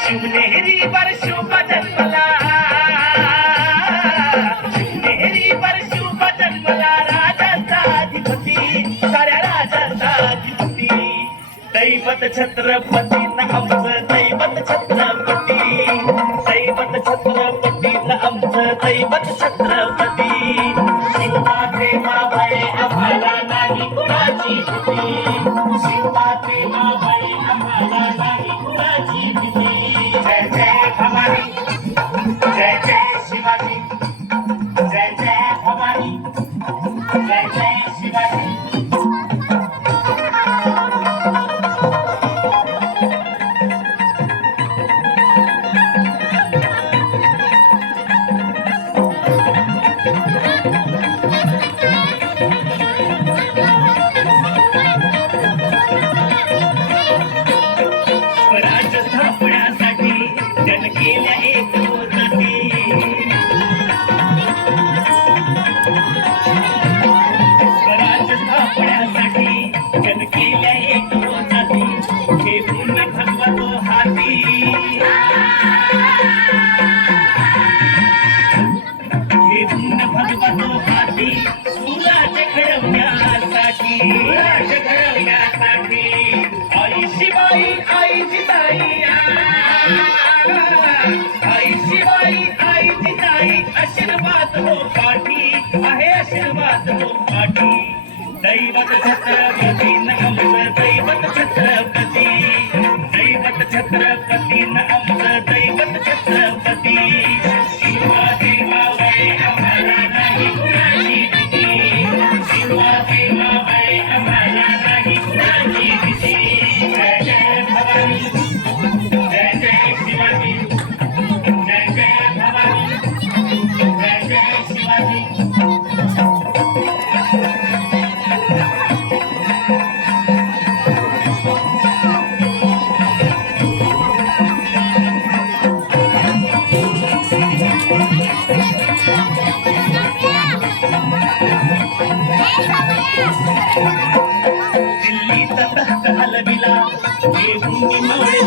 शिवनेरीवर शुभ जन्मला, शिवनेरीवर शुभ जन्मला राजाचा अधिपती, साऱ्या राजाचा अधिपती. दैवत छत्रपती न आमचं दैवत छत्रपती, दैवत छत्रपती न आमचं दैवत छत्रपती. शिवमाते मावळे आम्हाला नाही कुणाची भीती, शिवमाते मावळे आम्हाला नाही कुणाची भीती. जय जय भवानी, जय जय शिवाजी, जय जय भवानी, जय जय शिवाजी. स्वराज्य स्थापण्यासाठी जन केल्या एक जाती, स्वराज्य स्थापण्यासाठी जन केल्या एक जाती. हे पुण्य भगवतो हाती, हे पुण्य भगवतो हाती. सुराज्य घडवण्यासाठी, सुराज्य घडवण्यासाठी आई शिवाई आई जिजाई, आई शिवाई आई जिजाई. आशीर्वाद हो पाठी आहे, आशीर्वाद हो पाठी. दैवत छत्रपती न आमचं दैवत छत्रपती, दैवत छत्रपती न आमचं दैवत छत्रपती. शिवाजी मावळे आम्हाला नाही कुणाची भीती, शिवाजी मावळे आम्हाला नाही कुणाची भीती. जय जय भवानी, जय जय शिवाजी, जय जय भवानी, जय जय शिवाजी. दिल्लीचा तख्त हलविला, हे भूमी मावळे